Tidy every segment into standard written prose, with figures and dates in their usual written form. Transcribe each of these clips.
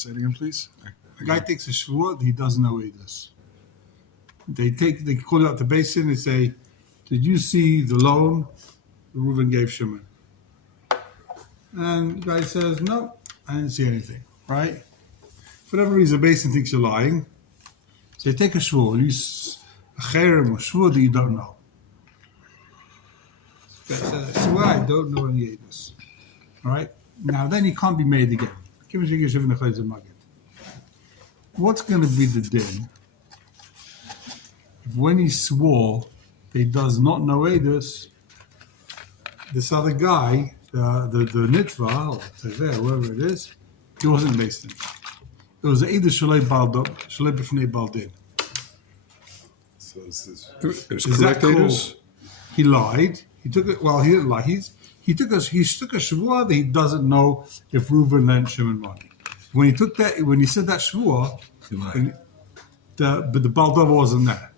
Say it again, please. The guy takes a shvur that he doesn't know Edus. They call it out to basin. They say, "Did you see the loan Reuven gave Shimon?" And the guy says, "No, I didn't see anything." Right? For whatever reason, the basin thinks you're lying. So you take a shvur, use a cherem or shvur that you don't know. The guy says, "I swear I don't know any Edus." All right? Now then, he can't be made again. What's going to be the din if when he swore that he does not know Edus, this other guy, the nitva, or whoever it is, he wasn't based in. It was Edus shalei b'fnei baldin. So is Is that correct, he lied. He took it. Well, he didn't lie. He took a shvua that he doesn't know if Reuven lent Shimon money. When he said that shvua, he lied. But the Baldova wasn't there.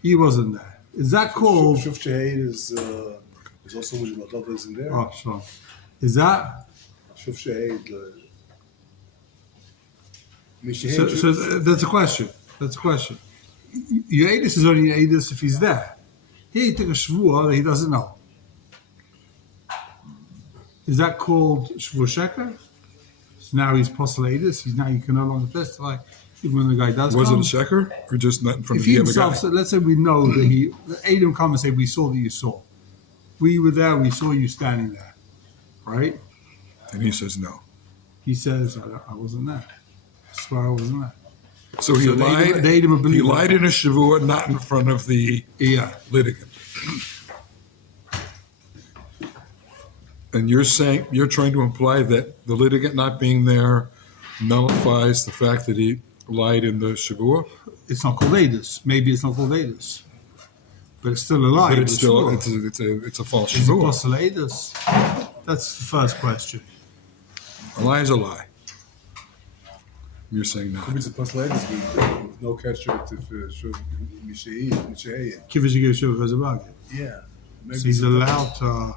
He wasn't there. Is that called? Shuf Shahid is also when Baldova isn't there. Oh, sure. Is that? Shuf Shahid. So that's a question. That's a question. Your Edus is only Edus if he's there. Here he took a shvua that he doesn't know. Is that called shvur sheker? So now he's postulatus. Now you can no longer testify, even when the guy does. Was come. it a sheker or just not in front If of he the other himself guy? said, let's say we know that Adam come and say, "We saw that you saw. We were there. We saw you standing there." Right? And he says no. He says, "I wasn't there. I swear I wasn't there." So he lied. They Adam He lied in a shavua, not in front of the litigant. And you're trying to imply that the litigant not being there nullifies the fact that he lied in the shavua? It's not called Edus. Maybe it's not called Edus. But it's still a lie. But it's still it's a false Is it shavua. possible Edus? That's the first question. A lie is a lie. You're saying not. It's a postulatus with no catch to Shuf Mishahid. So Yeah. he's allowed to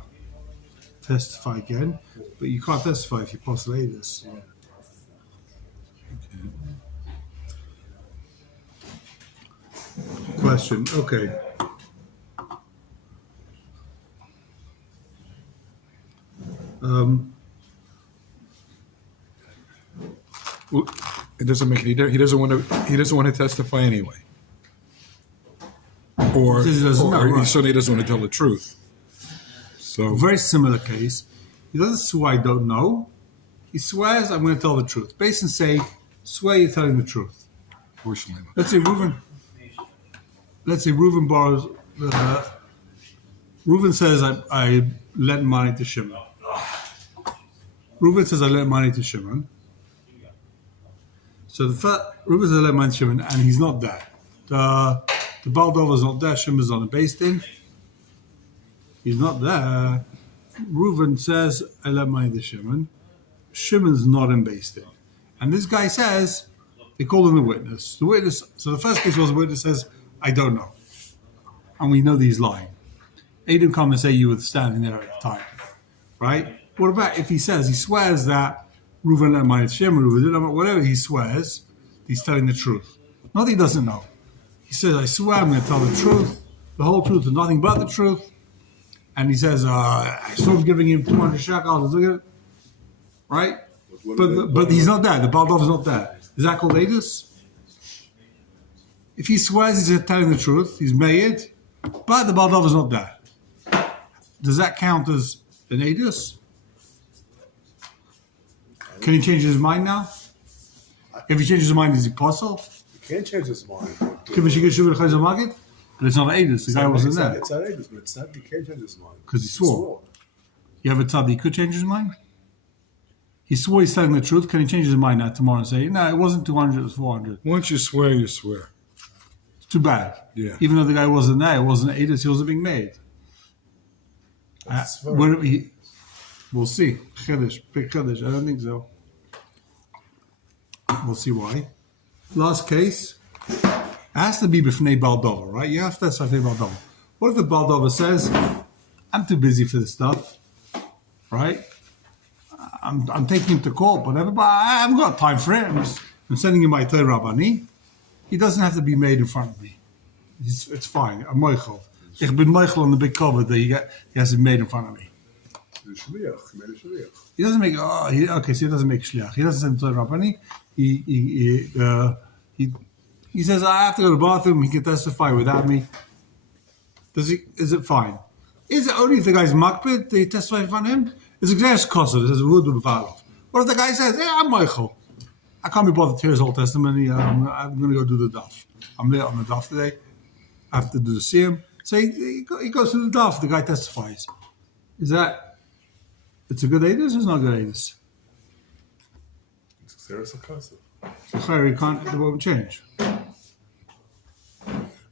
testify again, but you can't testify if you postulate this. Yeah. Question. Okay. Well, it doesn't make any difference. He doesn't want to testify anyway. Or He doesn't know, he right. certainly doesn't want to tell the truth. So Very similar case. He doesn't swear I don't know. He swears I'm going to tell the truth. Basically say, swear you're telling the truth. fortunately, Let's say Reuven borrows. Reuven says I lent money to Shimon. Reuven says I lent money to Shimon. So Reuven says I lent money to Shimon, and he's not there. The Baldover's not there. Shimon's on the base thing. He's not there. Reuven says I lent money to Shimon. Shimon's not in base thing, and this guy says they call him the witness. The witness. So the first case was the witness says I don't know, and we know that he's lying. He didn't come and say you were standing there at the time, right? What about if he swears that Reuven lent money to Shimon, Reuven didn't, whatever he swears, he's telling the truth. Not that he doesn't know. He says, I swear I'm going to tell the truth, the whole truth and nothing but the truth. And he says, I saw him giving him 200 shekels, look at it. Right? But he's not there. The Baldov is not there. Is that called Edus? If he swears he's telling the truth, he's made, but the Baldov is not there. Does that count as an Edus? Can he change his mind now? If he changes his mind, is he apostle? He can't change his mind. But it's not an Edus. The guy wasn't there. It's not Edus, but it's not. He can't change his mind. Because he swore. You have a tzad, he could change his mind? He swore he's telling the truth. Can he change his mind now tomorrow and say, no, it wasn't 200, it was 400? once you swear, you swear. It's too bad. Yeah. Even though the guy wasn't there, it wasn't Edus, he wasn't being made. We'll see. Chiddush, big Chiddush. I don't think so. We'll see why. Last case. It has to be b'fnei Baldova, right? You have to say b'fnei Baldova. What if the Baldova says, I'm too busy for this stuff, right? I'm taking him to court, whatever, but I haven't got time for it. I'm sending him my Toen Rabani. He doesn't have to be made in front of me. It's fine. I'm Michael. Ik ben Michael on the big cover that he has it made in front of me. The shliach, he made a shliach. He doesn't make. Okay, so he doesn't make shliach. He doesn't send Toen Rabani. He says I have to go to the bathroom. He can testify without me. Does he? Is it fine? Is it only if the guy's makbid they testify in front of him? It's exact koser. It says wood with valov. What if the guy says, "Yeah, I'm Michael. I can't be bothered to hear his whole testimony. I'm going to go do the daf. I'm late on the daf today. I have to do the siyum." So he goes to the daf. The guy testifies. Is that? It's a good edus or it's not a good edus? It's serious koser. So Chayri can't. It won't change. I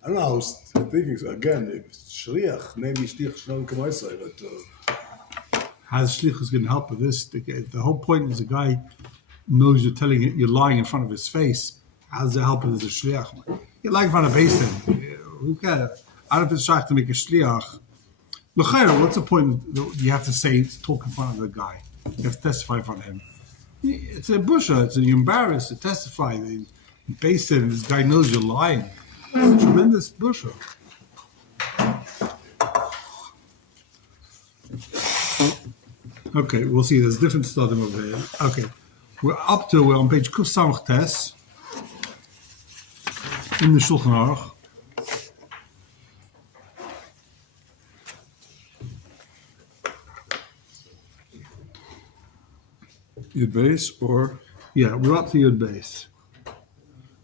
don't know. I was thinking again. If shliach, maybe shliach shalom k'maisai, but How shlichus going to help with this? The whole point is the guy knows you're telling it. You're lying in front of his face. How does it help with the shliach? You're lying in front of Beis Din. Who cares? I don't know if it's shach to make a shliach. L'chayra, what's the point? You have to say talk in front of the guy. You have to testify in front of him. It's a busha. It's you're embarrassed to testify. Beis Din, this guy knows you're lying. It's a tremendous busha. Okay, we'll see. There's different stuff over here. Okay, we're on page Kuf Samach Tes in the Shulchan Aruch. Yud Beis or Yeah, we're up to Yud Beis.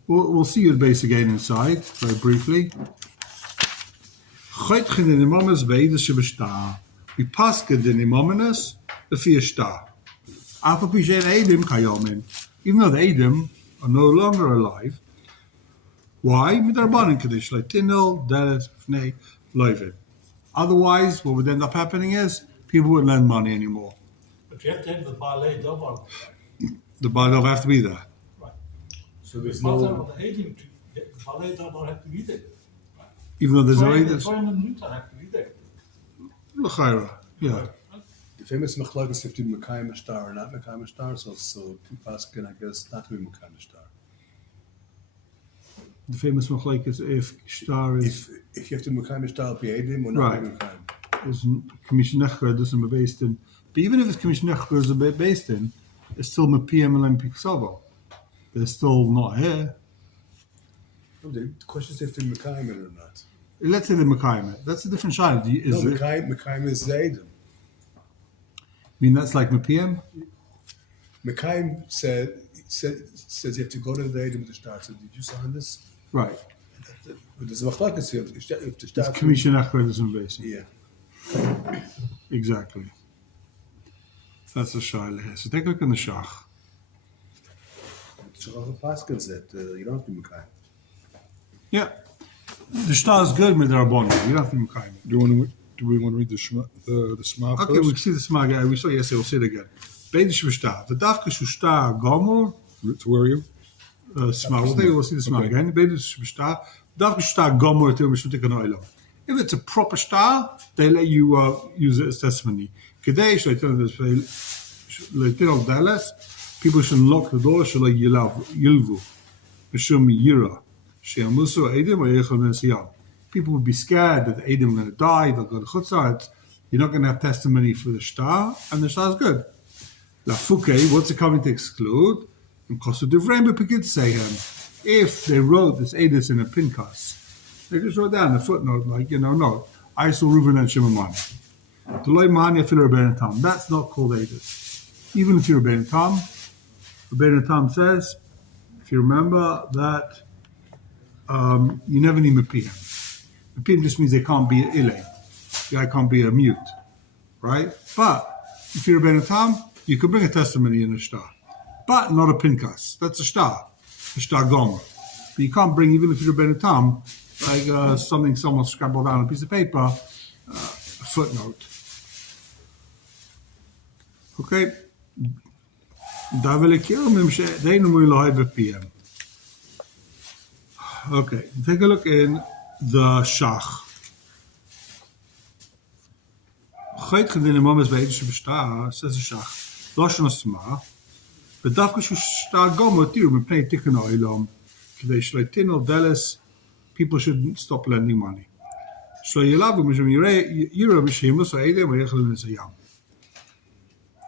We'll see Yud Beis again inside, very briefly. We pasken the Nimominus, the Fiesta. Even though the Edom are no longer alive. Why? Mit Rabbanan Kaddish, like Tinel, Deret, Fnei, Loivin. Otherwise, what would end up happening is people wouldn't lend money anymore. But you have to have the ballet double. The Baal have to be there. Right. so there's But no. the ballet double have to be there. Even though there's no The Edom. 2 minuten have to be there. L'chaira, yeah. The famous machlokes if you mekayim star or not mekayim star, so paskin I guess not to be mekayim star. The famous machlek is if Shtar is If you have to mekayim star be edim or not Right. be mekayim. is Commission Nechra, this is based in. But even if it's Commission Nechra is based in, it's still Mepiem Olympic Savo. They're still not here. No, the question is if they're mekayim or not. Let's say the Mekayim. That's a different shot. No, mekayim is the edim. I mean, that's like Mepiem? Mekayim says you have to go to the edim to start. So did you sign this? Right. But there's a machlokes if the It's start. Commission Nechra is based in. Yeah. Exactly. That's the Shaila here. So take a look in the Shach. Paskin said you don't have to be mekayim. Yeah. The Shtar is good with the Rabbanim. You don't have to be Mekayim. do we want to read the Shema Okay, first? we see the Smag. We saw yesterday. We'll see it again. Beidish V'Shtar. The Davka Shushtar Gomor. So where are you? Smag. We'll see the Smag Okay. again. Beidish V'Shtar. Davka Shushtar Gomor Til Mishutik Anoilo. If it's a proper star, they let you use it as testimony. Kadesh, I tell this, people should lock the door. Should like Yilvu, Mishum Yira, Sheamusu Edim or Yechon Nesiyam. People would be scared that the Edim are going to die. They'll go to Chutzah. You're not going to have testimony for the star, and the star is good. La Fouke, what's it coming to exclude? If they wrote this Edis in a Pinkas, they just wrote down a footnote, like, no, I saw Reuven and Shimon. That's not called Edis. Even if you're Rebbeinu Tam, Rebbeinu Tam says, if you remember that you never need Mepiyam. Mepiyam just means they can't be an Ile. The guy can't be a mute, right? But if you're Rebbeinu Tam, you could bring a testimony in a star, but not a Pinkas. That's a star Gomer. But you can't bring, even if you're Rebbeinu Tam, like something someone scribbled down on a piece of paper, a footnote. Okay. Okay, take a look in the Shach. Says the Shach. Lashon Asma, but dafka shtar gomer tiru mepnei tikkun ha'olam, k'dei shleitin al delis, people shouldn't stop lending money. So yilavu mishum yira mishimus ha'edem ha'yechelin esayam.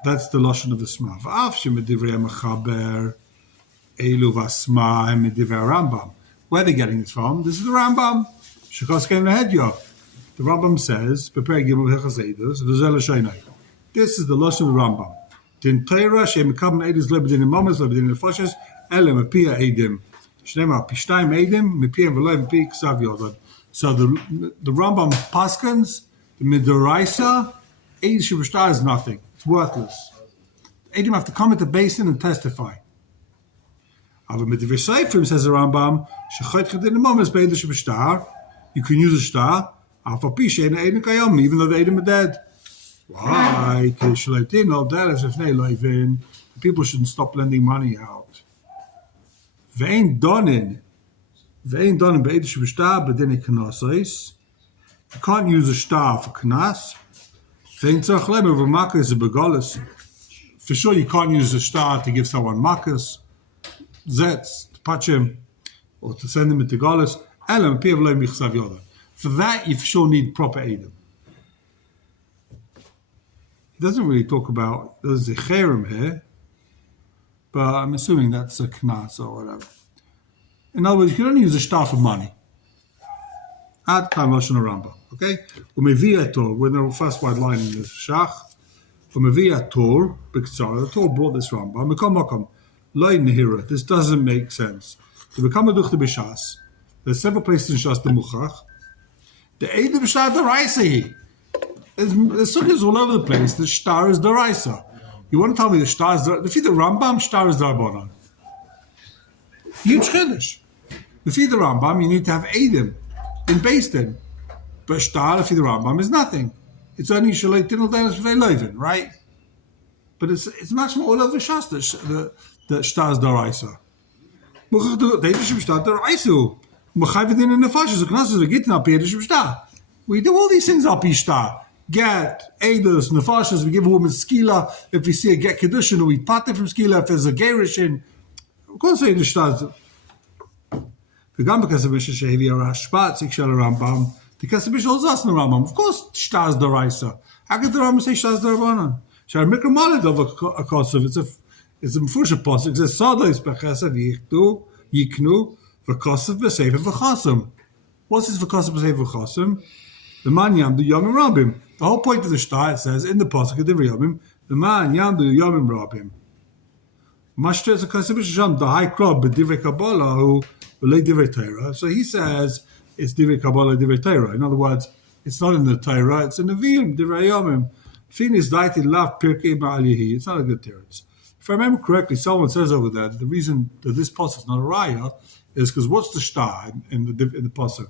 That's the lashon of the Sma. V'af shemedivrei mechaber elu v'asma hemedivrei Rambam. Where are they getting this from? This is the Rambam. Shekos came ahead, yo. The Rambam says, prepare Gimel Hilchos Eidos, v'zel Shainai. This is the lashon of the Rambam. Din Torah she'mekabel eidos lebedin imamis lebedin nefoshes ele mepia eidim. Shnema pishtayim eidim mepia v'lo mepia ksav yodad. So the Rambam paskins the midoraisa eidos shebashtar is nothing. It's worthless. Eidim have to come at the basin and testify. Aber mit the Seifrim says the Rambam shechayt chedin imamis beidos shebashtar. You can use a star. Even though the Edom are dead. Why? People shouldn't stop lending money out. You can't use a star for knas. For sure you can't use a star to give someone makas, zets, to patch him, or to send him into galus. For that, you for sure need proper Edom. He doesn't really talk about, there's a cherem here, but I'm assuming that's a knas or whatever. In other words, you can only use a star for money. Ad kan lashon Rambam, okay? Umevi ator, we're in the first wide line in the Shach. Umevi ator, b'ktsar, the Torah brought this Rambam. Mekom makom, lo nehira. This doesn't make sense. To become a duchte b'shas, there's several places in Shas the Muchach. The Edom Shtar Daraisa. There's sukkahs all over the place. The Shtar is Daraisa. You want to tell me the Shtar is Daraisa? The Rambam, Shtar is Darabanan. Huge chiddush. The Rambam, you need to have Edom in Beis Din. But Shtar, the Rambam, is nothing. It's only Shalei Tinel Denis V'Leiven, right? But it's much more all over Shas, the Shtar is Daraisa. The Edom Shtar Daraisa. We do all these things up Ishtar. Get, Eidos, Nefashas, we give a woman skila. If we see a get kedushin, we part it from skila. If there's a gerishin, of course, the Ishtar. Because of Misha Shehevi Rashpat, Sikshal Rambam, the Kasabish Ozas no Rambam. Of course, Shtar's the Raisa. How could the Rambam say Shtar's the Rabbanan? Shall make a malad of a Kosov? It's a Mfusha Posik. It says, Sadois Bechesav Yiknu. V'kosav b'sefer v'chasam. What's this v'kosav b'sefer v'chasam? The man yamdu yomim rabim. The whole point of the shtar, it says in the pasuk of Divrei Yomim, the man yamdu yomim rabim. Mashter is a kosav b'sham, the high crop b'divrei Kabbalah who relate divrei Torah. So he says it's divrei Kabbalah, divrei Torah. In other words, it's not in the Torah, it's in the Nevi'im, divrei Yomim. Finis daiti lav pirkei ba'al yehi. It's not a good teretz. If I remember correctly, someone says over there that the reason that this pasuk is not a raya is because what's the shtar in the pasuk?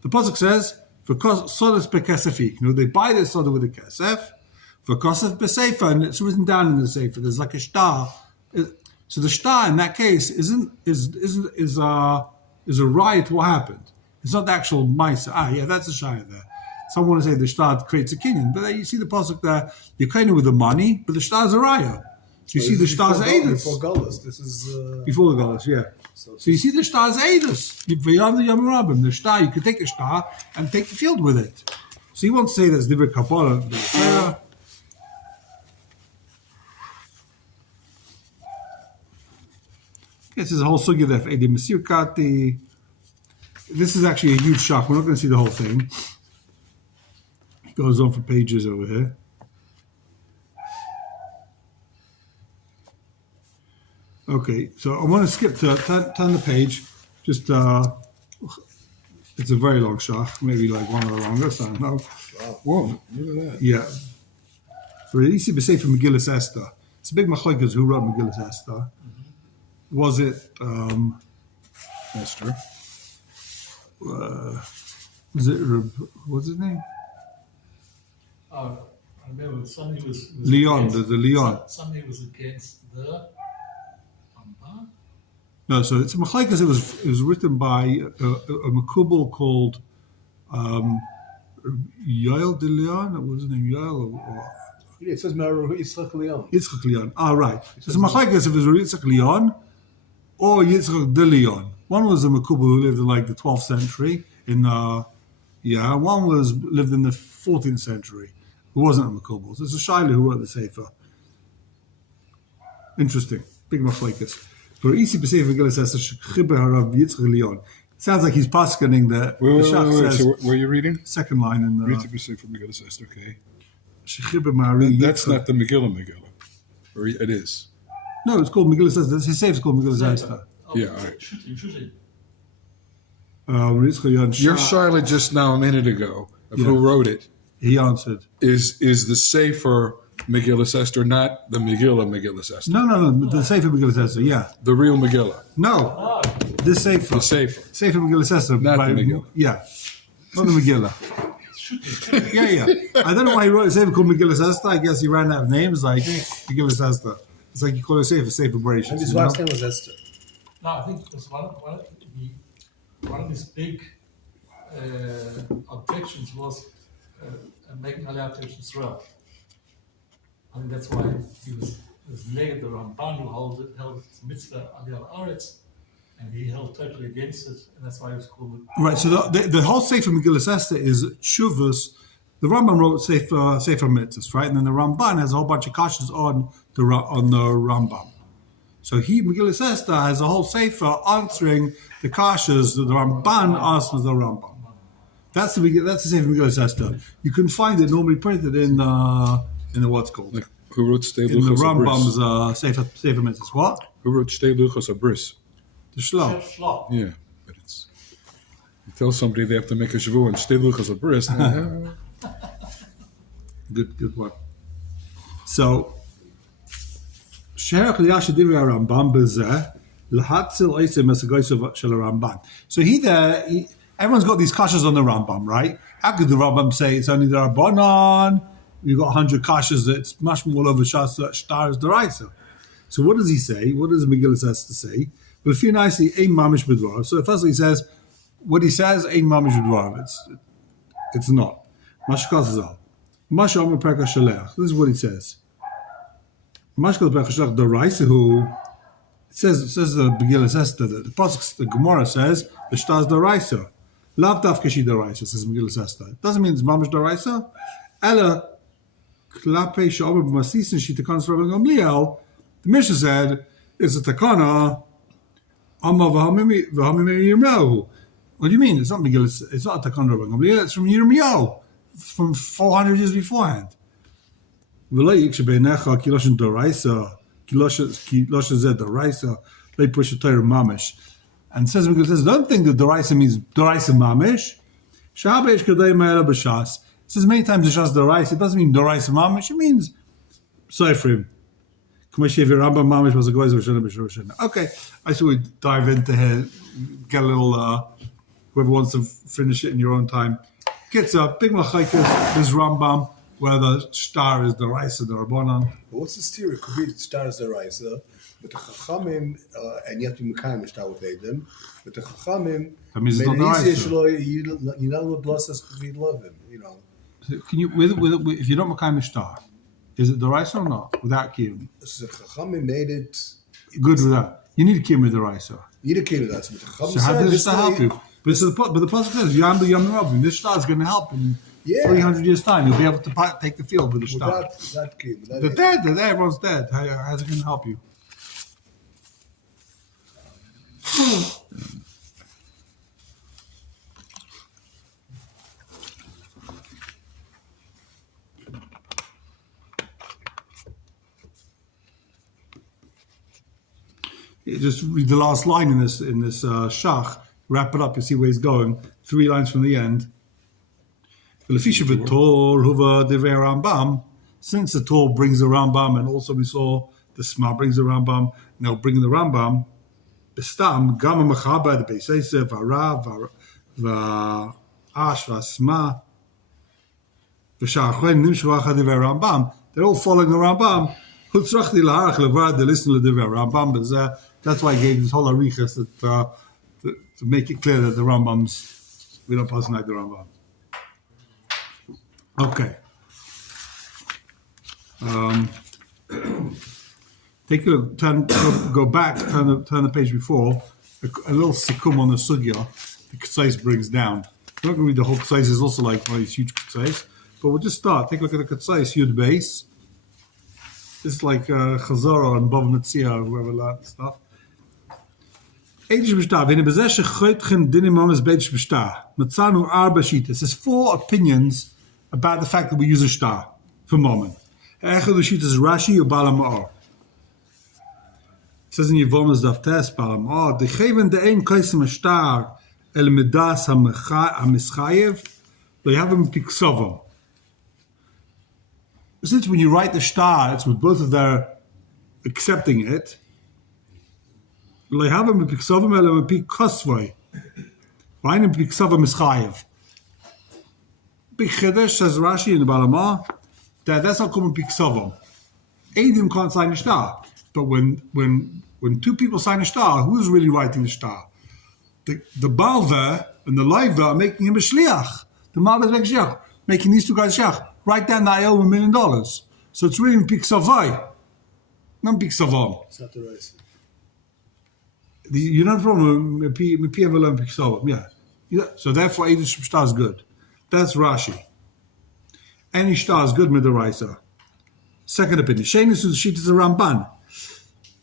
The pasuk says, "Because sodas bekesefik." They buy their soda with a kesef. For kosef besefer, and it's written down in the sefer. There's like a shtar. So the shtar in that case is a riot. What happened? It's not the actual mice. That's a shayah there. Some want to say the shtar creates a kinyan, but you see the pasuk there. You're kind of with the money, but the shtar is a raya. So you see the stars Eidos. Before Galus. This is... Before the Galus, yeah. So you see the stars Eidos. The star, you can take a star and take the field with it. So you won't say that's Divrei Kabbalah. This is a whole sugya there. This is actually a huge shock. We're not going to see the whole thing. It goes on for pages over here. Okay, so I want to skip to turn the page. Just it's a very long shach, maybe like one of the longest. I don't know. Wow, whoa, look at that. Yeah. For Elisi B'Sefer Megillas Esther, it's a big machlokes who wrote Megillas Esther. Mm-hmm. Was it Esther? Was it what's his name? I remember Sunday was Leon, against, the Leon. Sunday was against the No, so it's a machlokes. It was written by a makubal called Yael de Leon. What was his name? Yael or Yeah, it says Meru Yitzchak Leon. Yitzchak Leon. Ah, right. So it's machlekes if it was Yitzchak Leon or Yitzchak de Leon. One was a Makubal who lived in like the 12th century one lived in the 14th century who wasn't a Makubal. So it's a Shaila who wrote the Sefer. Interesting. Big machlekes. For Isi B'Sefer Megillah says Chiber Harav Yitzchak Leon. Sounds like he's paskening the Shach says. So where are you reading? Second line in the. Read the B'Sefer from Megillah Esther, okay. Shechiber Mari. That's not the Megillah. Or it is. No, it's called Megillah Esther. His safe is called Megillah Esther. Yeah, all right. Shooting. Your Charlotte just now a minute ago of who wrote it He answered. is the Sefer Megillah Esther, not the Megillah Esther. No. The Sefer Megillah Esther, yeah. The real Megillah. No. The Sefer. The Sefer. Sefer Megillah Esther. Not the Megillah. Yeah. Not the Megillah. yeah. I don't know why he wrote a Sefer called Megillah Esther. I guess he ran out of names like Megillah Esther. It's like you call it Sefer Bereshit. And his wife's name was Esther. No, I think it was one of his big objections was making Aliyah to Israel. I think that's why he was negative. The Ramban who held mitzvah Aliyah Aretz, and he held totally against it, and that's why he was called. Right. So the whole Sefer Megillah Esther is Shuvas. The Rambam wrote Sefer Mitzvahs, right? And then the Ramban has a whole bunch of kashas on the Rambam. So Megillah Esther has a whole Sefer answering the kashas that the Ramban asked of the Rambam. That's the Sefer Megillah Esther. You can find it normally printed in the what's called Like, who wrote Shtei in the Luchos Rambam's Sefer Mitzvahs. What? Who wrote Shtei Luchos Abris? The Shlo. Shlach. Yeah, but it's you tell somebody they have to make a shavu and Shtei Luchos Abris. Good one. So, so everyone's got these kashas on the Rambam, right? How could the Rambam say it's only the Rabbanon? We've got 100 kashas that's much more over Shas Shtar as the Raisa. So what does he say? What does Megillah Esther say? But if you nicely, Ein Mamish B'dvarav. So firstly he says, what he says, Ein Mamish B'dvarav. It's not. Mashkaz Zal. Mash Omer Perka Shalech. This is what he says. Mashkaz Perka Shalech, the Raisa who, it says the Megillah Esther, the Pasuk, the Gemara says, the Shtar's the Raisa. Lav Daf Kashi the Raisa, says Megillah Esther. It doesn't mean it's Mamish the Raisa. Ella, Klape Sha'omer B'Masisin Shitakan Rabban Gamliel. The Mishnah said, it's a takana. Amma v'hamimi Yirmiyahu. What do you mean? It's not Megillah. It's not a takana Rabban Gamliel. It's from Yirmiyahu, from 400 years beforehand. V'lo yikshe beinecha ki loshen doraisa, ki loshen zed doraisa, they push a Torah mamish. And Megillah says, don't think that doraisa means doraisa mamish. Shabesh kadei me'ela b'shas. It says many times the shas doraisa. It doesn't mean doraisa mamish. It means soifrim. Okay, I thought we'd dive into here, get a little, whoever wants to finish it in your own time. Gets up, big machaikas, this Rambam, where the star is the Raisa, the Rabbanan. But what's the theory? It could be the star is the Raisa, but the Chachamim, and you have to be Mekayim Shtar with them, but the Chachamim, That means it's not the Raisa. you know what bless us if we love him, you know. Can you, if you don't Makayim Shtar, is it the Raisa or not? Without Kiyum? So the Chachamim made it Good with that. You need Kiyum with the Raisa. you the king of that. But the Chachamim So how said does this this help way- you? But the Pasuk says, Yamdu Yam Rabim. This star is going to help in Yeah. 300 years' time. You'll be able to take the field with the star. Without king. They're dead. They're there. Everyone's dead. How's it going to help you? You just read the last line in this shach. Wrap it up. You see where he's going. 3 lines from the end. Since the Torah brings the Rambam, and also we saw the Sma brings the Rambam, now bringing the Rambam, Bestam, Gama Mechabad, Beisesev, Varav, Va'ash, Va'asma, V'sha'achrein, Nimshvachad, Rambam. They're all following the Rambam. Hutzrachti la'arach levad, they listen to the Rambam, but that's why I gave this whole arichas to make it clear that the Rambam's, we don't pass like the Rambam. Okay. Take a look, go back, turn the page before, a little sikum on the sugya, the Ketzais brings down. I'm not going to read the whole Ketzais, there's also like one of these huge Ketzais, but we'll just start. Take a look at the Ketzais, Yud base. This is like Chazara and Bava Metzia, whoever learned stuff. There's 4 opinions about the fact that we use a star for moment. Rashi or Balamar. It says in Yevon's Daftes, Balamar, the Cheven the Ein Kaisim a star El Medas HaMischayev, they have them Piksovam. Since when you write the star, it's with both of their accepting it. They have them Piksovam El Pikosvoi. Einem Piksovam Mischayev. Big Chedesh says Rashi in the Balamar that that's not called Piksovam. Eidim can't sign a star. But when 2 people sign a star, who's really writing the star? The Balva and the Leiva are making him a shliach. The Malva is making shliach, making these 2 guys shliach. Write down that I owe $1 million. So it's really in Piksavai, not Piksavam. It's not the rice. You're not from Piksavim, yeah. So therefore, Eidish star is good. That's Rashi. Any star is good with the Raisa. Second opinion. Sheni is the sheet is a Ramban.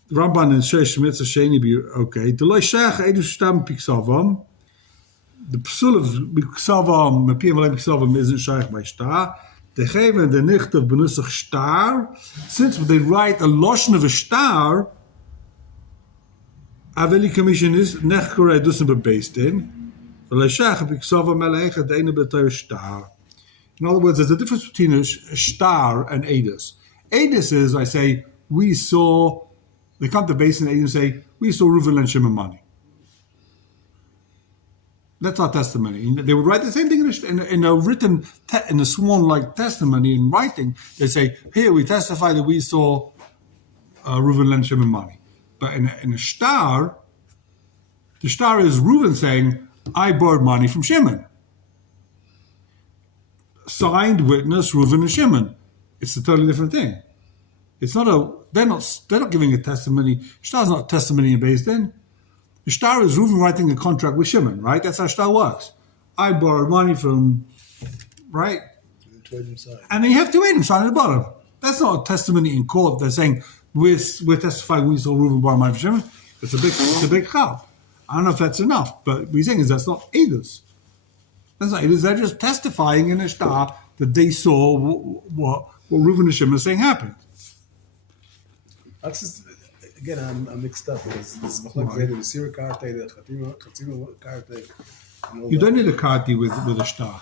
The Ramban in Sheish Mitzvah Sheni be okay. The Loi Shech Eidish Stam Piksavam. The psul of Piksavam, Mepiyam Alem Piksavam isn't Shaykh by Star. They gave the Nicht of Benusach Star. Since they write a lotion of a star, Aveli Commission is Nechkore Dusen based in. The Loi Shech Piksavam Melech the Eine Betoy Star. In other words, there's a difference between a star and Adis. Adis is, I say, we saw, they come to base and Adis say, we saw Reuven and Shimon money. That's our testimony. They would write the same thing in a written, in a sworn-like testimony in writing. They say, here we testify that we saw Reuven and Shimon money. But in a star, the star is Reuven saying, I borrowed money from Shimon. Signed witness Reuven and Shimon. It's a totally different thing. It's not they're not giving a testimony. Shtar's not testimony based in. The shtar is Reuven writing a contract with Shimon, right? That's how shtar works. I borrowed money from, right? And then you have to wait him sign at the bottom. That's not a testimony in court. They're saying we're testifying we saw Reuven borrow money from Shimon. It's a big help. I don't know if that's enough, but what he's saying is that's not Edus. That's not Edus. They're just testifying in a shtar that they saw what Reuven and Shimon are saying happened. Again, I'm mixed up because this is the Sira Karte, the Chatima Karte. You don't need a karti with a star.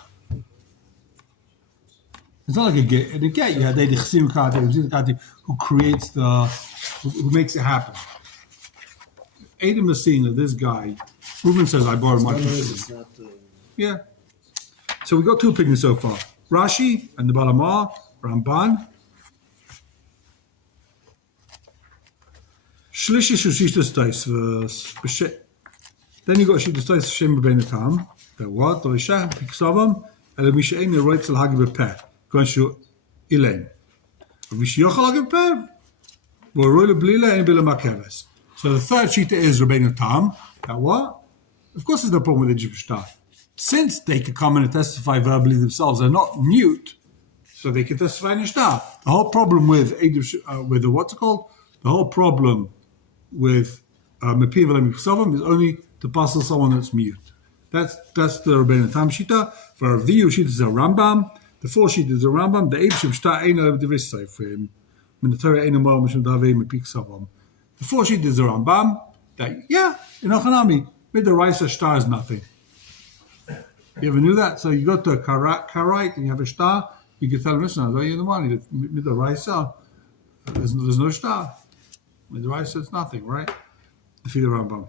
It's not like a get. In a get, you have the Chasim karti, who creates who makes it happen. Adam is seeing that this guy, Reuven says, I borrowed money from Shimon. Yeah. So we got 2 opinions so far. Rashi and the Balamar, Ramban. Shlishi Shushishtas Taisvus. Then you got Shishtas Tais Shem Benetam. That what? Or Ishah Piksavam, and Mishain the Reitzel Hagib Peh. Gonshu Elaine. Vishochal Hagib Peh. Royal Blila and Bila Makeves. So the third sheet is Rabbeinu Tam. That what? Of course, there's no problem with the Jewish staff. Since they could come in and testify verbally themselves, they're not mute, so they can testify in Ishtar. The whole problem with the what's it called? The whole problem with Mepiv Alem Yisavim is only to puzzle someone that's mute. That's the Rabbeinu Tam Shita. For a Viyu sheet is a Rambam. The 4 sheet is a Rambam. The 8 sheet is a Divisai for him. The 4 sheet is a Rambam. That in Ochanami, with the Raisa star is nothing. You ever knew that? So you go to a Karite and you have a star, you can tell him, listen, I don't you the money. With the Raisa, there's no star. With the Raisa, it's nothing, right? Defeat the Rambam.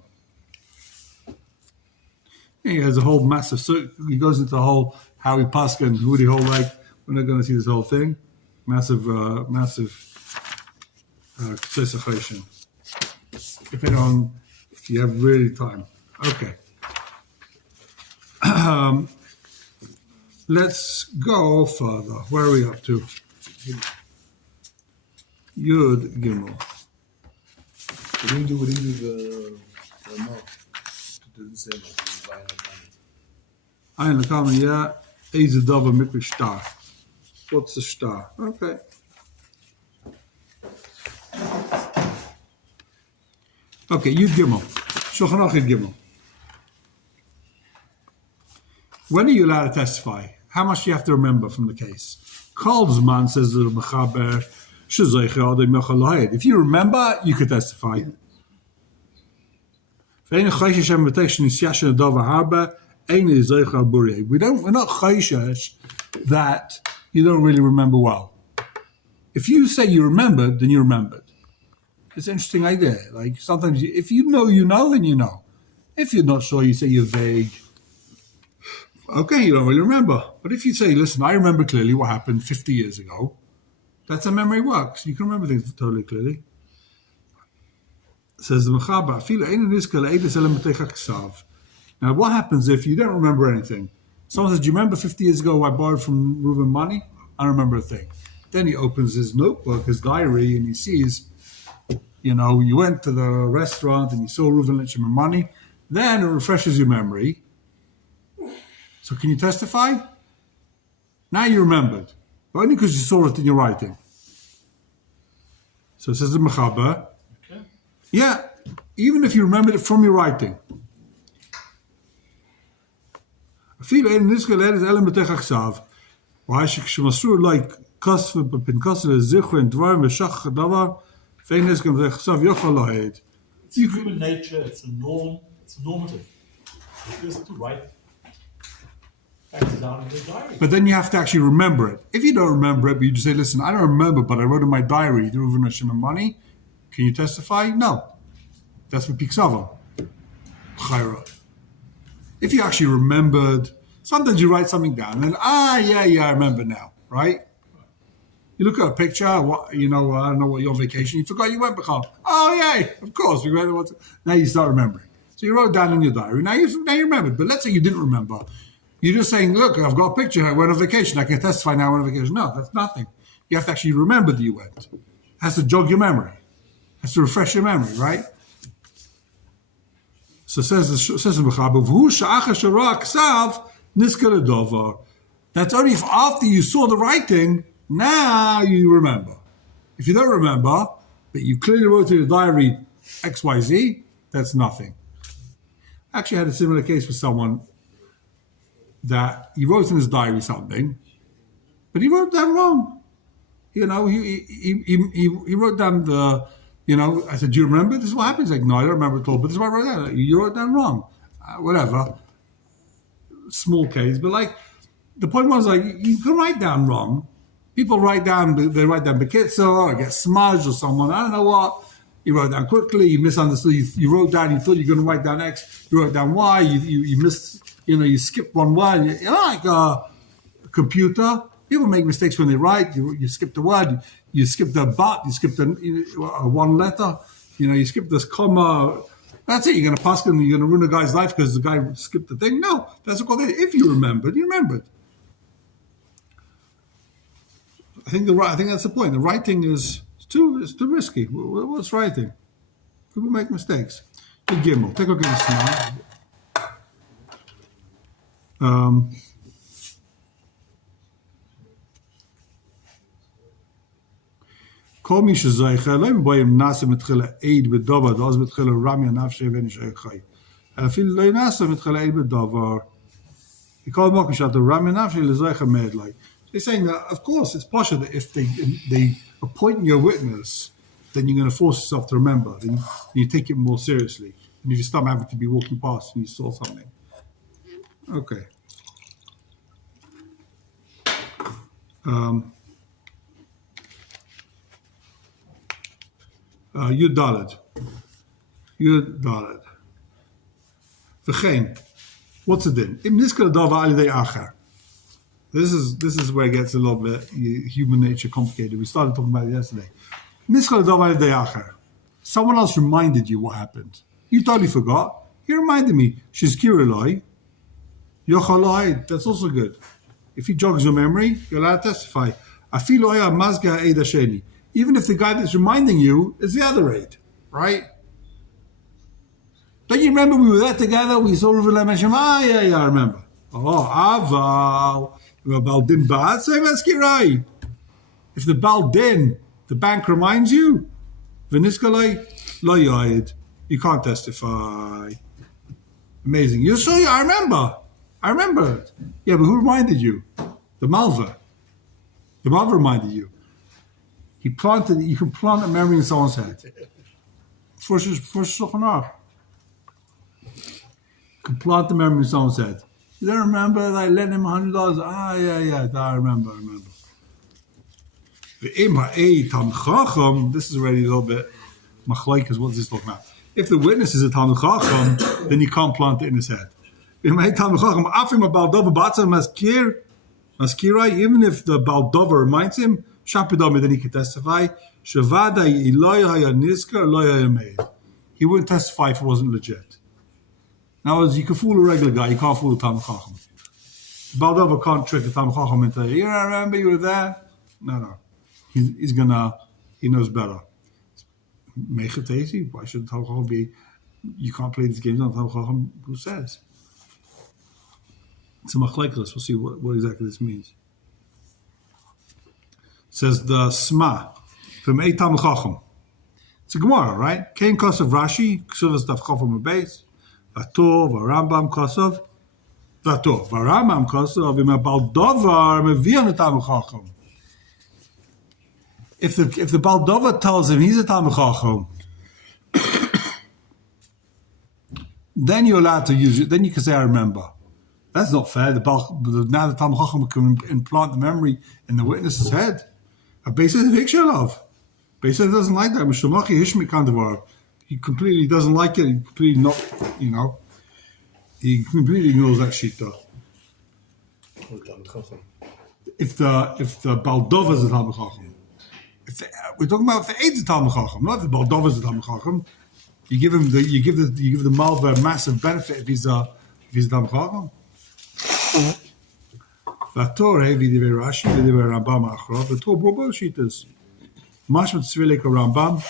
He has a whole massive, he goes into the whole Howie Pasca and who the whole like, we're not going to see this whole thing. Massive consideration. If you have really time. Okay. Let's go further. Where are we up to? Yud Gimel. We didn't do the amount. It doesn't say much. It's buying a Ein Lakama, yeah. Eze Dava Mikri Star. What's a star? Okay. Okay, Yud Gimel. Shulchan Aruch Yud Gimel. When are you allowed to testify? How much do you have to remember from the case? Kalzman says the Mechaber, if you remember, you could testify. We're not chayshish that you don't really remember well. If you say you remembered, then you remembered. It's an interesting idea. Like sometimes, if you know, then you know. If you're not sure, you say you're vague. Okay, you don't really remember. But if you say, listen, I remember clearly what happened 50 years ago, that's how memory works. You can remember things totally clearly. Says the Mechaber, now what happens if you don't remember anything? Someone says, do you remember 50 years ago I borrowed from Reuven money? I don't remember a thing. Then he opens his notebook, his diary, and he sees, you went to the restaurant and you saw Reuven lent you money. Then it refreshes your memory. So can you testify? Now you remembered, but only because you saw it in your writing. So it says the Mechaber, Okay. yeah, even if you remembered it from your writing. Why should like It's human nature, it's a norm, it's normative. It is to write facts down in your diary. But then you have to actually remember it. If you don't remember it, but you just say, listen, I don't remember, but I wrote in my diary, Reuven Hashem money. Can you testify? No. That's what Piksava. Chayra. If you actually remembered, sometimes you write something down, and yeah, I remember now, right? You look at a picture, I don't know what your vacation, you forgot you went Bechal. Oh, yeah, of course. Now you start remembering. So you wrote down in your diary. Now you remembered. But let's say you didn't remember. You're just saying, look, I've got a picture. I went on vacation. I can testify now I went on vacation. No, that's nothing. You have to actually remember that you went. It has to jog your memory. It has to refresh your memory, right? So says the Mechaber, that's only if after you saw the writing, now you remember. If you don't remember, but you clearly wrote in your diary XYZ, that's nothing. I actually had a similar case with someone that he wrote in his diary something, but he wrote that wrong. He wrote down I said, do you remember? This is what happened. He's like, no, I don't remember at all, but this is what I wrote down. You wrote down wrong. Whatever. Small case, but the point was you can write down wrong. People they write down Bekitzer or get smudged or someone, I don't know what. You wrote down quickly, you misunderstood, you wrote down, you thought you were going to write down X, you wrote down Y, you missed, you skipped one word. You're like a computer. People make mistakes when they write. You skip the word, you skip the but, you skip the one letter, you skip this comma. That's it. You're going to pass and you're going to ruin a guy's life because the guy skipped the thing. No, that's what they. If you remembered, you remembered. I think that's the point. The writing is too risky. What's writing? People make mistakes. Gimel. Take a look at this now. כל מי שזייכה, לא אם בואים נעשה מתחילה עיד בדבר, אז מתחילה רמי הנפשי ונשאר חי. אפילו לא נעשה מתחילה עיד בדבר. כל מוקם שאתה רמי הנפשי לזייכה מעד לי. They're saying that, of course, it's possible that if they appoint you a witness, then you're going to force yourself to remember. Then you take it more seriously. And if you stop having to be walking past and you saw something. Okay. Yud Daled. V'chein. What's it then? Im niskal dava al yedei acher. This is where it gets a little bit human nature complicated. We started talking about it yesterday. Niskal dava al yedei acher. Someone else reminded you what happened. You totally forgot. He reminded me. Shizkir eloi. Yochal lo'ed. That's also good. If he jogs your memory, you're allowed to testify. Afilu haya mazga eid hasheni. even if the guy that's reminding you is the other 8, right? Don't you remember we were there together? We saw Reuven Hashem. Yeah, I remember. Oh, aval, Baldin bad, so right. If the Baldin, the bank reminds you, Veniskalai, lo yayid, you can't testify. Amazing. You saw, I remember it. Yeah, but who reminded you? The Malva. The Malva reminded you. You can plant a memory in someone's head. First Shulchan Aruch. You can plant the memory in someone's head. You don't remember that I lent him $100? Yeah, I remember. This is already a little bit machlokes. What does this talk about? If the witness is a Talmid Chacham, then you can't plant it in his head. Even if the Baldova reminds him, then he can testify. He wouldn't testify if it wasn't legit. Now, you can fool a regular guy, you can't fool a Talmid Chacham. Baldova can't trick a Talmid Chacham into, I remember you were there. No. He knows better. Make it easy. Why should the Talmid Chacham be? You can't play these games on Talmid Chacham. Who says? It's a machlekes. We'll see what exactly this means. It says the Sma from a Talmid Chacham. It's a Gemara, right? Kain Kosav Rashi, Ksuvas Daf Chafam Beis, Vator, Varambam Kosav, Vator, Varambam Kosav, Im Baldovar Mevion Talmid Chacham. If the Baldova tells him he's a Talmid Chacham, then you're allowed to use it. Then you can say, I remember. That's not fair. Now the Talmid Chacham can implant the memory in the witness's head. A basis of Ikshalav. Basis doesn't like that. Mishamachi Hishmi Kandavar. He completely doesn't like it. He completely not, he completely ignores that shita. If the Baldova is a Talmid Chacham. We're talking about if the Eid's a Talmid Chacham, not if the Baldova is a Talmid Chacham. You give the Malva a massive benefit if he's a Talmid Chacham. Vator hevi divrei Rashi v'divrei Rambam achrav. Vator both shitas. Mashma tzvei like a Rambam,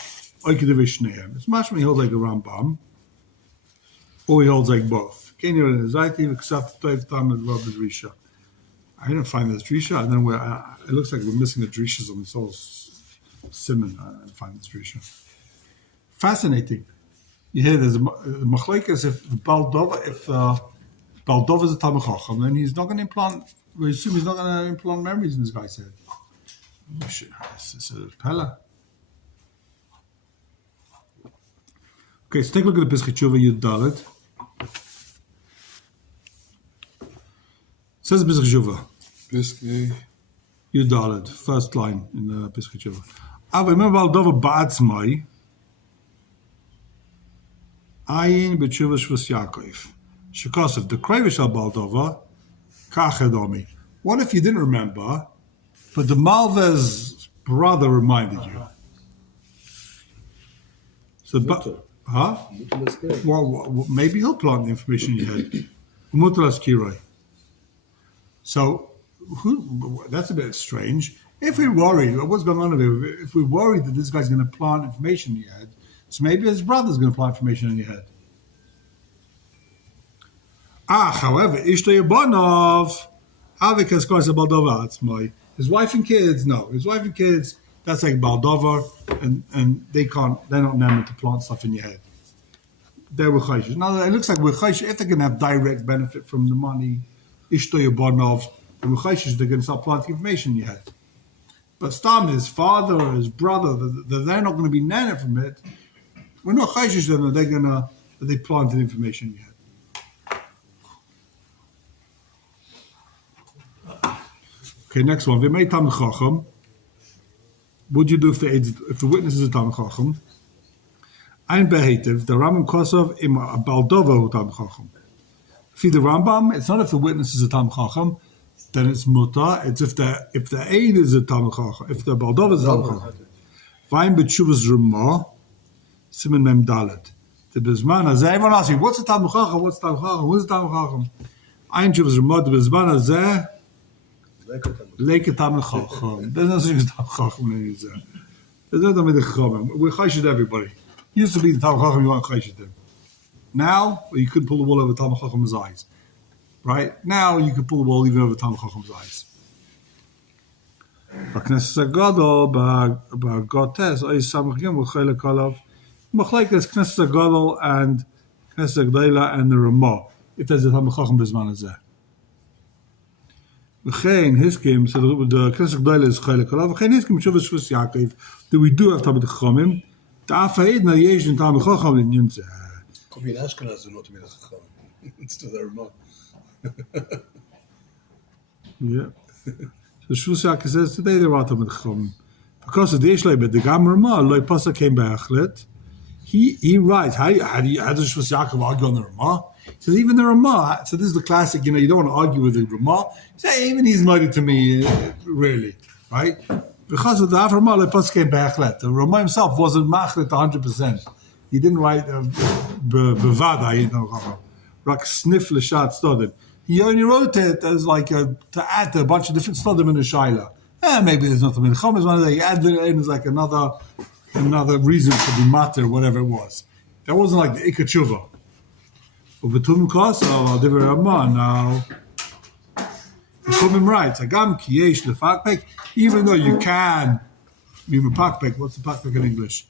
or kedivrei shneim. It's mashma he holds like a Rambam, or he holds like both. Ken yer in zayti v'ksaf toiv tamid vav b'drisha. I didn't find this drisha. I don't know where. It looks like we're missing the drishas on this whole simon. I didn't find this drisha. Fascinating. You hear there's a machlokes if Baldova is a Talmid Chacham, then he's not going to implant. We assume he's not going to implant memories in this guy's head. It's a pella. Okay, so take a look at the Pesach Tshuva Yud Dalet. Says Pesach Tshuva. Yud Dalet, first line in the Pesach Tshuva. Ava remember Baldova ba'atzmai. Ayin b'tshuva shvus Yaakov. Shekosov, the Kravish al Baldova, Kachedomi. What if you didn't remember, but the Malva's brother reminded you? So, Well, maybe he'll plant the information in your head. Umutelas Kiroi. So, that's a bit strange. If we're worried, what's going on over here? If we're worried that this guy's going to plant information in your head, so maybe his brother's going to plant information in your head. However, Ishto Yabonov, Avikas Kosa Baldova Atzmai. His wife and kids, no. His wife and kids, that's like Baldova, and they're not named to plant stuff in your head. They're with Chayshish. Now, it looks like with Chayshish, if they're going to have direct benefit from the money, Ishto Yabonov, and with Chayshish, they're going to start planting information in your head. But Stam, his father or his brother, they're not going to be named from it. We're not Chayshish, then they planted information in your head. Okay, next one. V'mei Talmid Chacham. What do you do if the witness is a Talmid Chacham? Ein behetiv, the Rambam Kosov im Baldova hu Talmid Chacham. If the Rambam, it's not if the witness is a Talmid Chacham, then it's mutar. It's if the aid is a Talmid Chacham, if the Baldova is a Talmid Chacham. V'ayin b'tshuvas Ramah, Siman Mem Dalet. The Bezman Hazeh, everyone asks me, what's a Talmid Chacham? What's a Talmid Chacham? Who's a Talmid Chacham? Ein b'tshuvas Ramah, the Bezman Hazeh, Leke Talmid Chacham. There's no such Talmid Chacham in there. There's no Talmid Chachamim. We're Chayshid everybody. Used to be the Talmid Chacham you want Chayshid them. Now, well, you couldn't pull the wool over Talmid Chacham's eyes. Right? Now, you could pull the wool even over Talmid Chacham's eyes. Knesset Gadol, Gotes, Oy Samachim, V'Chelek Olav. Machlekes Knesset Gadol and Knesset Gdeila and the Ramah. If there's a Talmid Chacham Bezman Hazeh. V'chein Hiskim, so the Knesset Gdeila is Chelek Olav. V'chein Hiskim, Shuvah Shvus Yaakov, that we do have Talmid Chachamim. Ta'afayid na yesh in Talmid Chacham l'Inyan Zeh. Could be in Ashkenaz, not to be the Chacham. It's to the Ramah. Yeah. So Shvus Yaakov says today there are Talmid Chachamim. Because of the Ishlai, but the Gam Ramah, Loi Pasa came by Achlet. He writes, how does Shvus Yaakov argue on the Ramah? He says, even the Ramah, so this is the classic, you don't want to argue with the Ramah. He says, even he's mighty to me, really, right? Because of the Ramah, Loi Pasa came by Achlet. The Ramah himself wasn't Machlet 100%. He didn't write Bevada, Rak Sniff L'Shat Stodim. He only wrote it as like to add to a bunch of different Stodim in the Shaila. Maybe there's nothing in Chom is one of the, you add it in as like another reason to be matter, whatever it was. That wasn't like the Ikka Tshuva. But Betum Kasa, Divrei Ramah, now, you come him right. Agam Kiyesh Lefakpek, even though you can, what's the Pakpek in English?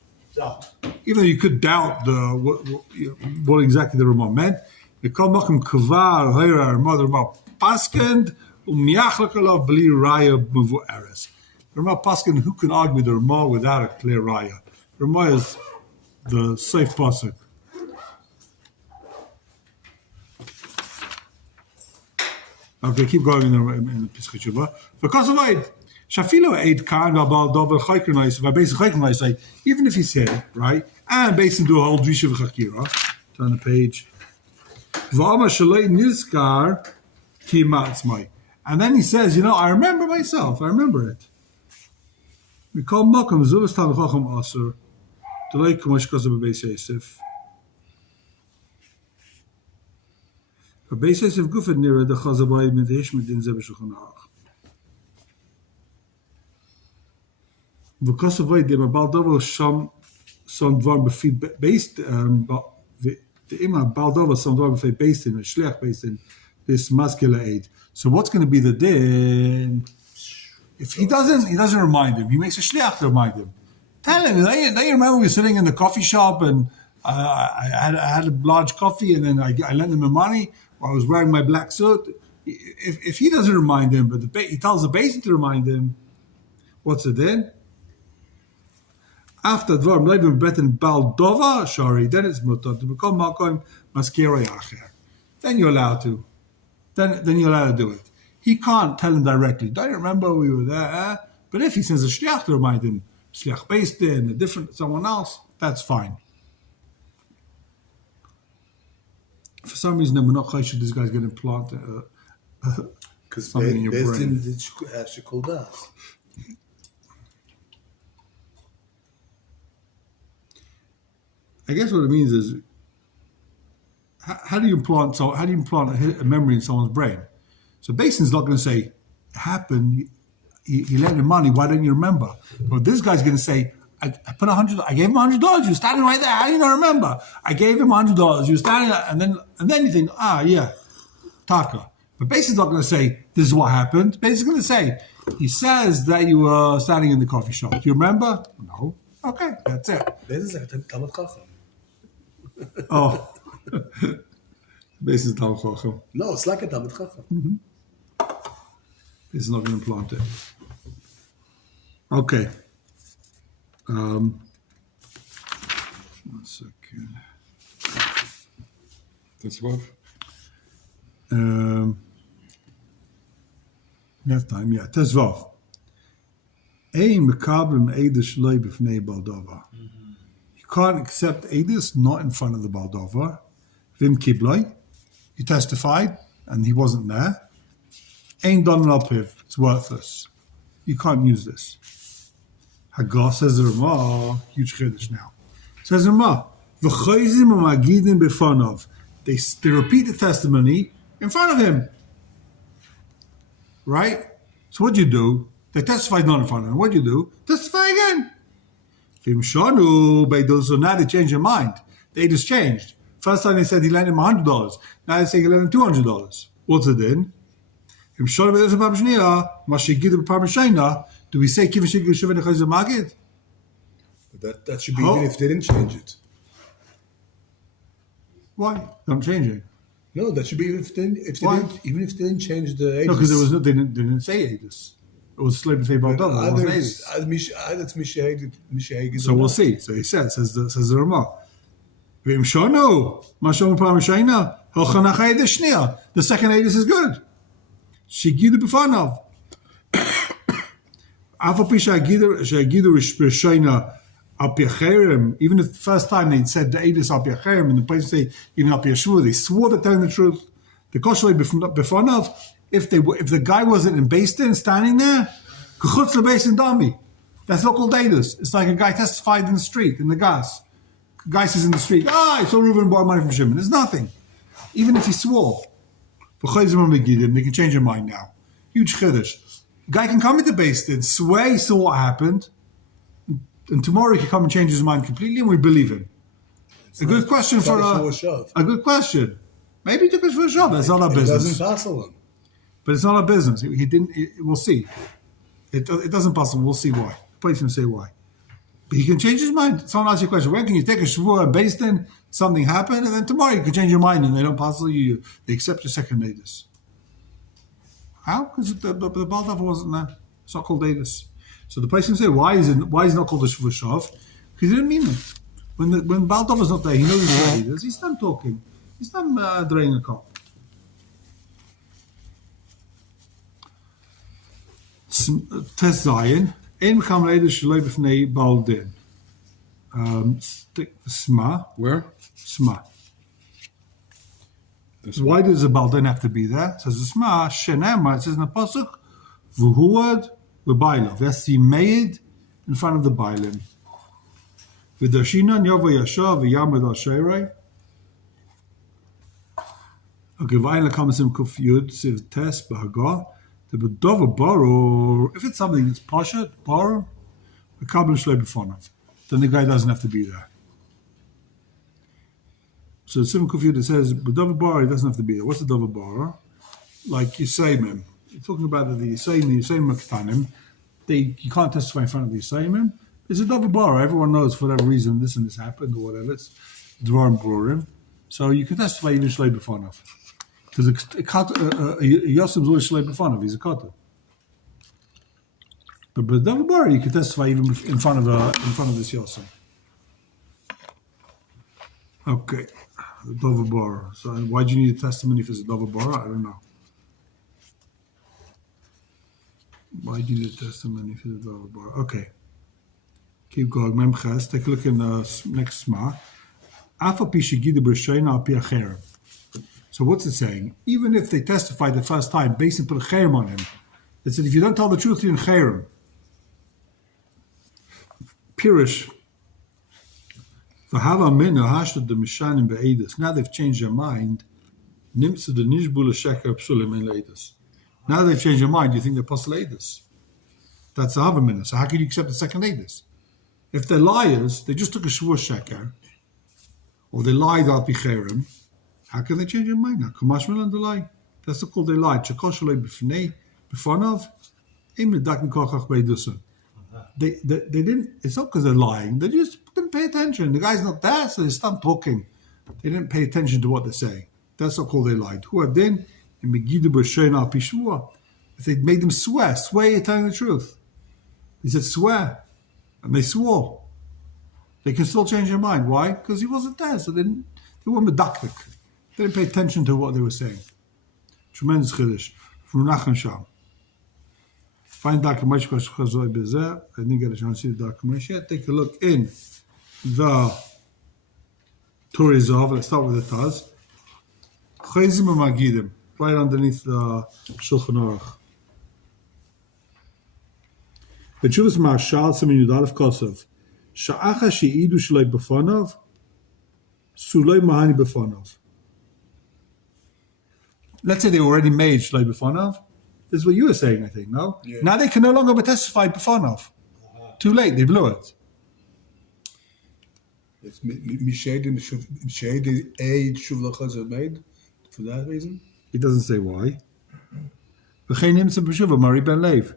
Even though you could doubt what exactly the Ramah meant, they call Makim Kavar, Hera, Mother Ramah, Paskend, Miachlakalav, Bli Raya, Muvu Eres. Ramah Paskend, who can argue the Ramah without a clear Raya? Ramah is the safe pasuk. Okay, keep going in the Pischei Tshuva. Because of it, Shafilo Eid Khan Babal Dover Chaykrnais, Vabes Chaykrnais, like even if he said, right, and based into a whole Drisha V'Chakira, turn the page. V'ama Shalei Nizkar Ki Matzmai. And then he says, I remember myself, I remember it. We call Makam Zuvas Talmid Chacham Asur, Delay Kumash Kazav Beis Yosef. Beis Yosef Gufet Nira the Chazabai Midesh Medin Zeh B'Shulchan Aruch. Because of it, the Baldova Sham Dvar B'Fi based the Ima Baldova Sam Dvar B'Fi based in a Shliach based in this muscular aid. So what's going to be the din? If he doesn't remind him. He makes a Shliach to remind him. Tell him. Don't you remember we were sitting in the coffee shop and I had a large coffee and then I lent him the money while I was wearing my black suit. If he doesn't remind him, but he tells the basin to remind him, what's the din? After Dvar Mlevim Betin Baldova Shari, then it's mutar to become Malkoim Maskira Yacher. Then you're allowed to. Then you're allowed to do it. He can't tell him directly. Don't you remember we were there? But if he sends a shliach to remind him, shliach based in a different someone else, that's fine. For some reason, we're not quite sure this guy's going to implant Because something in your brain. has shikul das. I guess what it means is, how do you implant a memory in someone's brain? So Basin's not going to say, it happened, he lent him money, why don't you remember? But this guy's going to say, I put $100, I gave him $100, you were standing right there, how do you not remember? I gave him $100, you were standing there, and then you think, yeah, Taka. But Basin's not going to say, this is what happened. Basin's going to say, he says that you were standing in the coffee shop. Do you remember? No. Okay, that's it. This is like a Talmid Chacham. Oh. Basin's Talmid Chacham. No, it's like a Talmid Chacham. It's not going to implant it. Okay. 1 second. That's what? We have time, yeah. Tezvav. Ein mekabel eidus shloi b'fnei Baldova. You can't accept eidus not in front of the Baldova. Vim kibloi. You testified, and he wasn't there. Ein don lopiv. It's worthless. You can't use this. Haggah says the Ramah, huge chiddush now. Says the Ramah, v'chayzim u'magidim b'fanov. They repeat the testimony in front of him. Right? So what do you do? They testified not in front of him. What do you do? Testify again. So now they changed their mind. They just changed. First time they said he lent him $100. Now they say he lent him $200. What's it then? Do we say magid? That should be even if they didn't change it. Why? Don't change it. No, that should be even if they Why? didn't change the ages. No, because they didn't say Aedis. It was slave say about double. It wasn't Aedis. That's Mishaheg. So we'll see. So he says the Ramah. The second Aedis is good. Shigidu b'fanav. Even if the first time they said the Aedis al Piacherem, and the place say even al Piashua, they swore they're telling the truth. The Kosher b'fanav, if the guy wasn't in Beis Din standing there, k'chutz lebeis din dami. That's not called Aedis. It's like a guy testified in the street, in the gas. Guy says in the street, I saw Reuben borrow money from Shimon. There's nothing. Even if he swore. They can change their mind now. Huge chiddush. Guy can come into Beis Din, swear he saw what happened, and tomorrow he can come and change his mind completely, and we believe him. A good question for a good question. Maybe he took us for a shove. That's not our business. It doesn't passel him. But it's not our business. He didn't. We'll see. It doesn't possible. We'll see why. The place can say why. But he can change his mind. Someone asks you a question. When can you take a shvur and Beis Din? Something happened, and then tomorrow you can change your mind, and they don't passel you. They accept your second Aedis. How? Because the Baldav wasn't there. It's not called Aedis. So the place can say, why is it not called a shvur shav? Because he didn't mean it. When Baldav is not there, he knows it's not Aedis. He's done talking. He's done draining a cup. Test Zion. Ein mecham Aedis shaloi b'fnei Baldin. Sma. Where? Sma. Why does the Baldin have to be there? It says the Sma, Shenema, it says in the Pasuk, V'huad v'bailov. That's the maid in front of the Bailim. V'dashinan yavo yasha v'yamad al sheirei. Okay, V'ayla kamasim kuf yud, siv tes, b'hagah. The B'dova baro, if it's something that's pashat, baro, the kabbalah shlei b'fonav. Then the guy doesn't have to be there. So the Simon Kufiyud it says, but Dover Bar, he doesn't have to be there. What's the Dover Bar? Like Yisayimim. You're talking about the Yisayim Maktanim. You can't testify in front of the Yisayimim. It's a Dover Bar. Everyone knows for whatever reason this and this happened or whatever. It's Dvarim Brurim. So you can testify even Shlei B'Fonav. Because Yosem's always Shlei B'Fonav. He's a Kotel. But Dover Bar, you can testify even in front of this Yosem. Okay. The Dover Bar. So why do you need a testimony if it's a Dover Bar? I don't know. Why do you need a testimony if it's a Dover Bar? Okay. Keep going. Memches. Take a look in the next Sma. So what's it saying? Even if they testified the first time, based and put a cherem on him, it said if you don't tell the truth, you're in cherem. Pirish. Now they've changed their mind. Now they've changed their mind. You think they're apostle Aedis. That's the Hava Minna. So how can you accept the second Aedis? If they're liars, they just took a Shvur Sheker, or they lied al Picherem, how can they change their mind now? Kamashmal and the lie. That's called they lied. They didn't, it's not because they're lying, they just didn't pay attention. The guy's not there, so they stopped talking. They didn't pay attention to what they're saying. That's not called they lied. Who are then? If they made them swear you're telling the truth. He said swear, and they swore. They can still change their mind. Why? Because he wasn't there, so they weren't medaktik. They didn't pay attention to what they were saying. Tremendous chiddush from Nachem Sham. Find document. I didn't get a chance to see the document yet. Take a look in the Turizov. Let's start with the Taz. Chayzim Magidim, right underneath the Shulchan Aruch. B'tshuvas Marshal Simin Yud Aleph Kosov. Sha'acha she'idu shlei b'fonav, sulei mahani b'fonav. Let's say they already made shlei b'fonav. This is what you were saying, I think, no? Yeah. Now they can no longer be testified b'fonav. Too late, they blew it. It's Mishade A Shuv Lachaz made for that reason. He doesn't say why. V'chein nimtza b'shuva Mari ben Lev.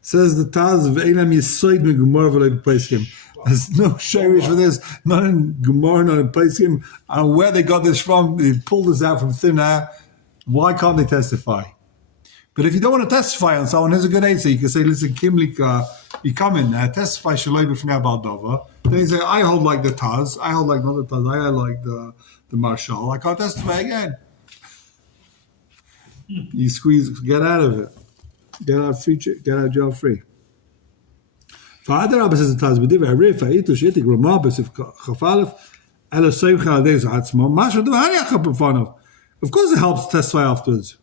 Says the Taz of Einam Yisoid min Gemara v'lei b'peiskim. There's no shirish for this, not in Gemara, not in Peiskim. I don't know where they got this from. They pulled this out from thin air. Why can't they testify? But if you don't want to testify on someone, here's a good answer. You can say, listen, Kimlik, you come in there, testify Shaloi b'fnei Baldova. Then you say, I hold like the Taz, I hold like not the Taz, I hold like the Marshal. I can't testify again. You squeeze, get out of it. Get out of jail free. Father Rabbi says the Taz, b'divrei harif, ha'itu she'etik ramah b'sif chafalef, elo seim chaladeis atzmo, masha d'vahani achap b'fanav. Of course it helps to testify afterwards.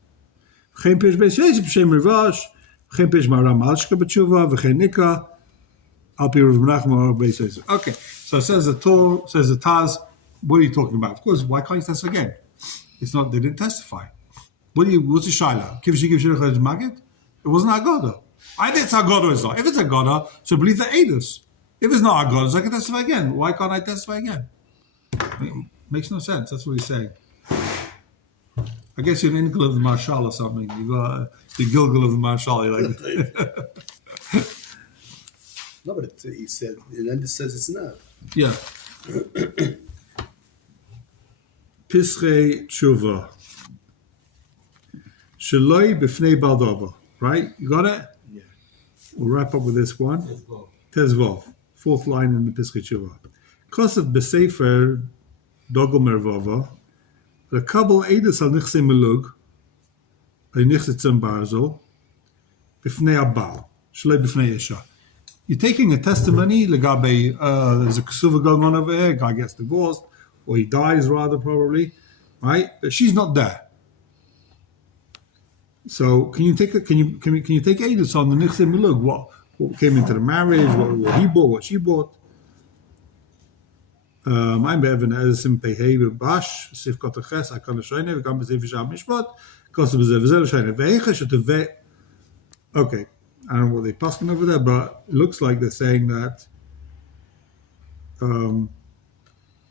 V'chein pish beis yosef b'shem rivash, v'chein pish ma'aram alshka b'tshuva, v'chein nikah, al pi Rav Menachem or beis yosef. Okay, so it says the Torah, says the Taz, what are you talking about? Of course, why can't you testify again? It's not, they didn't testify. What's the shaila? Kiv shigim shirach magid? It wasn't Agoda. Either it's Agoda or it's not. If it's Agoda, so believe the Eidos. If it's not Agoda, so I can testify again. Why can't I testify again? Makes no sense. That's what he's saying. I guess you're an Ingil of the Marshal or something. You got the Gilgal of the Marshal. You like No, but he said, and then it says it's not. Yeah. Pisrei Tshuva. Shaloi b'fnei Baldova. Right? You got it? Yeah. We'll wrap up with this one. Let's go. Tezvov. Fourth line in the Pisrei Tshuva. Kosav b'sefer dogel mervova. The kabel edus al nichse melug. By nichse tzim barzo. B'fnei abal. Shaloi b'fnei Isha. You're taking a testimony, legabe, there's a ksuva going on over here, guy gets divorced, or he dies rather probably, right? But she's not there. So can you take edus on the nichse milug? What came into the marriage? What he bought? What she bought? I'm be'evin ezim pehei bebash sif kotaches akal shayne v'kam b'zeh v'sham mishpat kosu b'zeh v'zeh shayne v'eicha shetuveh. Okay. I don't know what they're passing over there, but it looks like they're saying that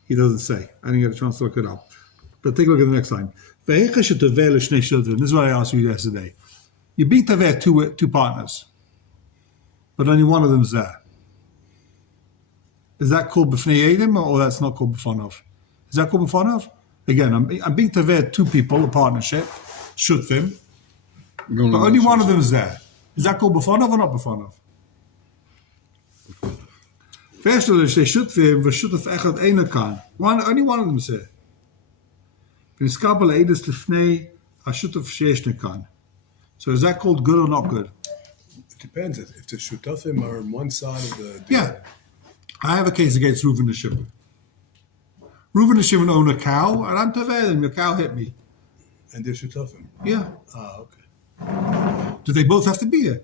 he doesn't say. I didn't get a chance to look it up. But take a look at the next line. This is what I asked you yesterday. You beat Taveh two partners, but only one of them's there. Is that called B'fnei Edim or that's not called B'fanov? Is that called B'fanov? Again, I'm being Taveh two people, a partnership, Shutvim, but only one of them's there. Is that called B'fanov or not B'fanov? First of all, they should have v'shutaf echad eina kan. Only one of them is here. V'niskabel edus lefnei hashutaf sheish kan. So is that called good or not good? It depends. If the Shutafim are on one side of the... Yeah. I have a case against Reuven and Shimon. Reuven and Shimon own a cow, and I'm Taveh, and your cow hit me. And they're Shutafim. Yeah. Ah, okay. Do they both have to be here?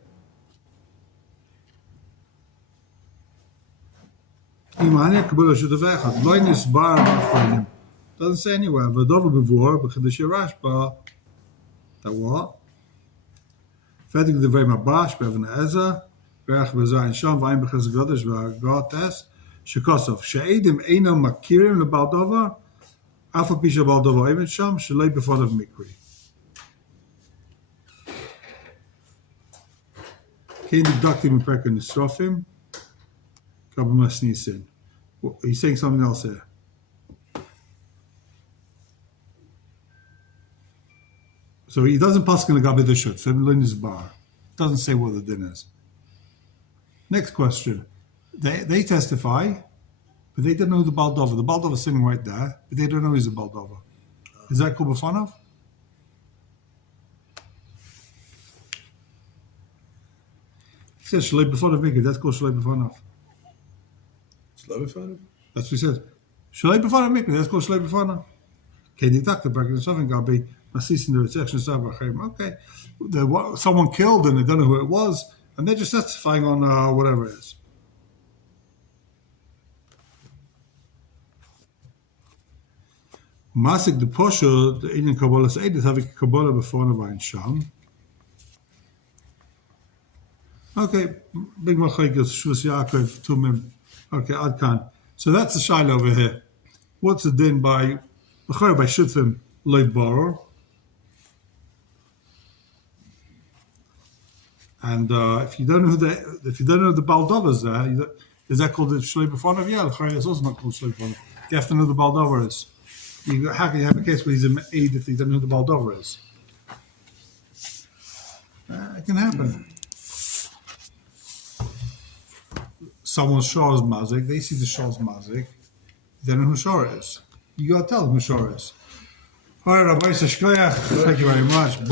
Doesn't say anywhere. That what? Fertig de vay mabash beven Ezer, berg bezayn sham vayn bekhaz godes gates, shekosov sheedim eino makirim le Baldova, afa pisha Baldova even sham shlei before of mikri. Geen deducting beperken in Srafim. Kabbalah Snisin. He's saying something else here. So he doesn't pass in the Gabi the Shut. Femlin bar. Doesn't say what the din is. Next question. They testify, but they don't know the Baldova. The Baldova is sitting right there, but they don't know he's a Baldova. Is that called B'fanov? He says Shalei B'fanov Mikri. That's called Shalei B'fanov. Slavifan? That's what he says. Shalei B'fanov Mikri. That's called Shalei B'fanov. Okay, the doctor back in the Southern Gabi. Okay, someone killed and they don't know who it was, and they're just testifying on whatever it is. Masik the Posho, the Indian Kabbalah said, is having Kabbalah before the Sham. Okay, big Machaikas, Shus Yaakov, Tumim. Okay, Adkan. So that's the shaila over here. What's the din by shutfim loy boror? And if you don't know the Baldovas there, is that called the Shloi B'Fonav? Yeah, it's also not called Shloi B'Fonav. You have to know the Baldover is. How can you have a case where he's an aid if you don't know who the Baldover is? It can happen. Someone's Shah's mazik, they see the Shah's mazik, they know who Shah is. You gotta tell them who Shah is. All right, Rabbi, thank you very much.